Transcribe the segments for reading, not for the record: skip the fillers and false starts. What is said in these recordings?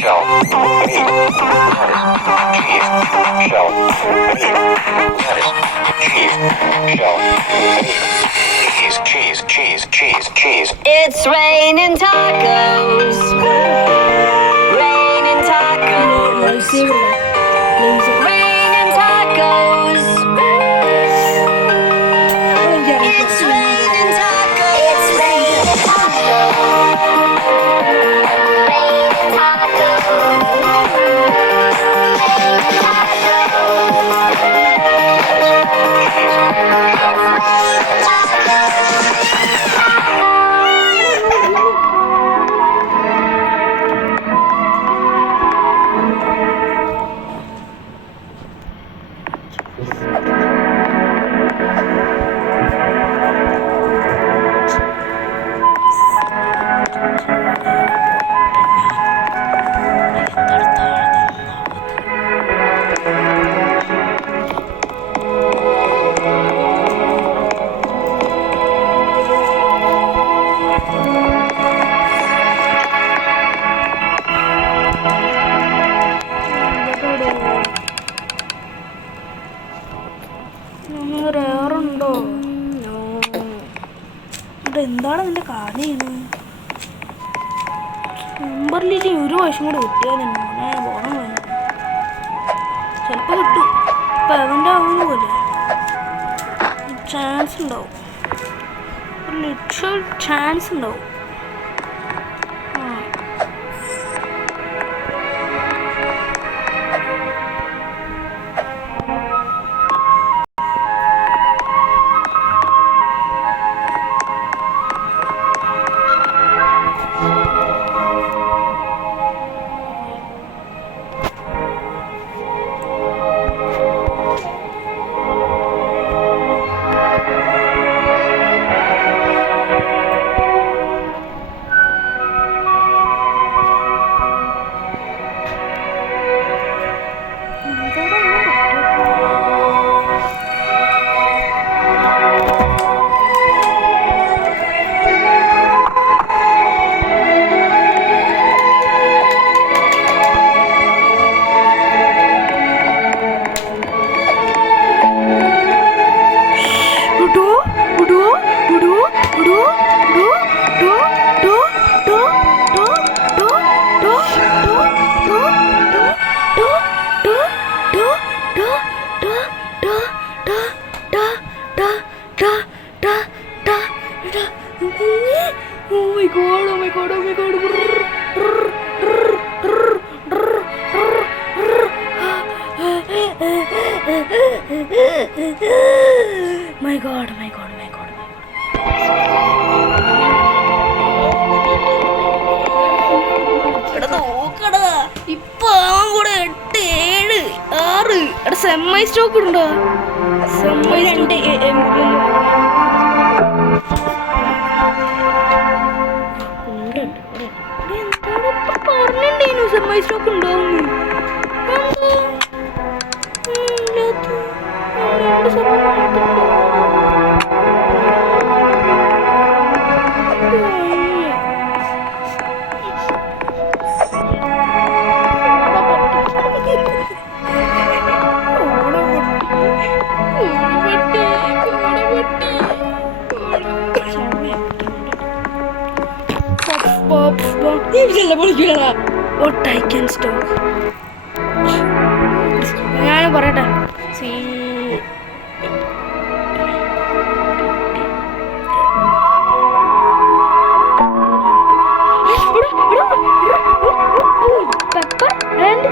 shell, meat, lettuce, cheese, shell, meat, lettuce, cheese, shell, meat, cheese. It's raining tacos. Raining tacos. Raining tacos. It's raining tacos. It's raining tacos. Raining വേറുണ്ടോ? എന്താണ് നിന്റെ കാര്യം? നമ്പറിലേക്ക് ഒരു വശം കൂടെ കിട്ടിയാൽ ബോധം വേണം. ചിലപ്പോൾ കിട്ടും. ഇപ്പം അവൻ്റെ ആവുന്ന പോലെ ചാൻസ് ഉണ്ടാവും. ഒരു ലിറ്ററൽ ചാൻസ് ഉണ്ടാവും. My God. ഇപ്പൊ അവൻ കൂടെ 8, 7, 6 സെമ്മൈ സ്റ്റോക്ക് ഉണ്ടോ? സെമ്മൈ പറഞ്ഞിട്ടേനു സെമ്മൈ സ്റ്റോക്ക് ഉണ്ടാവുന്നു. ഞാൻ പറയട്ടെ, പെപ്പർ ആൻഡ്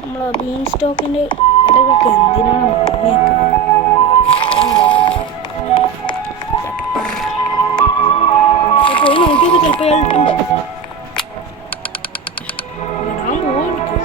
നമ്മളെ ബീൻ സ്റ്റോക്കിൻ്റെ ഇടയ്ക്കൊക്കെ എന്തിനാണ് മാങ്ങിയൊക്കെ പോയി നോക്കിയൊക്കെ ചിലപ്പോൾ അയാൾ ഇട്ടുണ്ട് ഇടാൻ പോവായിരിക്കും.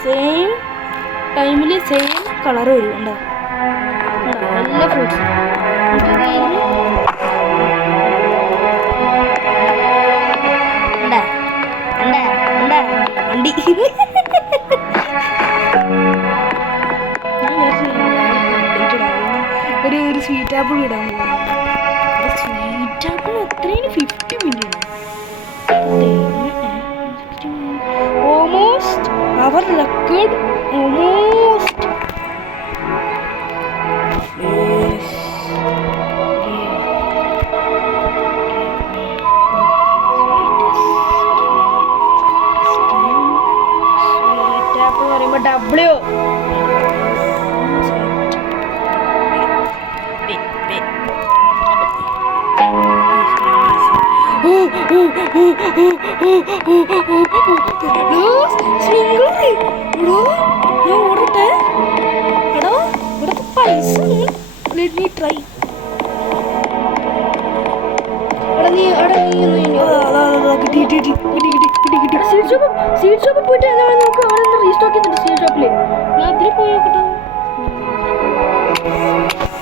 സെയിം ടൈമിൽ സെയിം കളർ വരും ഉണ്ടോ എല്ലാ ഫ്രൂട്ട്സും വണ്ടി ഒരു സ്വീറ്റ് ആപ്പിൾ ഇടാൻ പോകും സ്വീറ്റ് ആപ്പിൾ എത്രയാണ് 50 million almost our record almost yes sweet apple പറയുമ്പോൾ W സീഡ് ഷോപ്പിൽ പോയിട്ട് നമുക്ക് അവിടെ നിന്ന് റീസ്റ്റോക്ക് ചെയ്തിട്ട് സീഡ് ഷോപ്പിൽ ഞാൻ അതിൽ പോയി നോക്കട്ടെ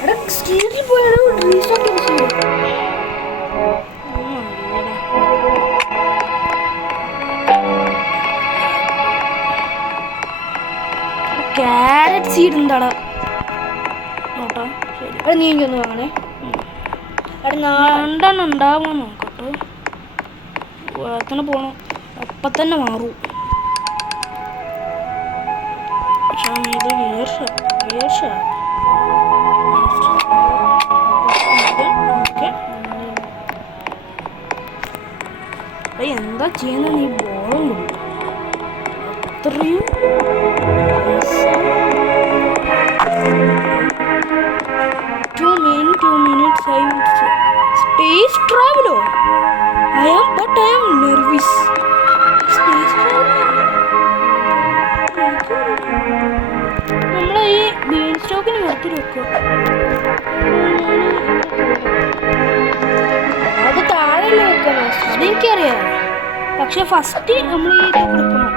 എടാ സീഡിൽ പോയാണ് റീസ്റ്റോക്ക് ചെയ്ത് ക്യാരറ്റ് സീഡ് എന്താടാ നോട്ടാ ശരി എടാ നീ എനിക്കൊന്ന് വാങ്ങണേ എടാ രണ്ടെണ്ണം ഉണ്ടാവുമോ നോക്കട്ടോ എത്തന്നെ പോകണം അപ്പം തന്നെ മാറും പക്ഷേ ഇത് എന്താ ചെയ്യുന്ന നീ ബോളും അത്രയും two minutes I will say. Space travel. I am nervous. Space travel. നമ്മളെ ഈ ബീൻ സ്റ്റോക്കിന് നിർത്തി വെക്കുക അത് താഴെ വെക്കണം അതെനിക്കറിയാം പക്ഷെ ഫസ്റ്റ് നമ്മൾ ഈ ഇത് കൊടുക്കണം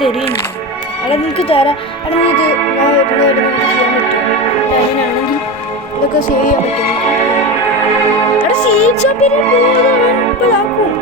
തരികയാണ്. അവിടെ നിങ്ങൾക്ക് തരാം. അവിടെ നിന്ന് ഇത് ഞാൻ ഒരു നേരം നിങ്ങൾക്ക് ചെയ്യാൻ പറ്റും. അങ്ങനെയാണെങ്കിൽ ഇതൊക്കെ സേവ് ചെയ്യാൻ പറ്റും. അവിടെ സീറ്റ്സ് പീരിയഡ് പോകുന്നതാണ് ഇപ്പോൾ ഇതാക്കും.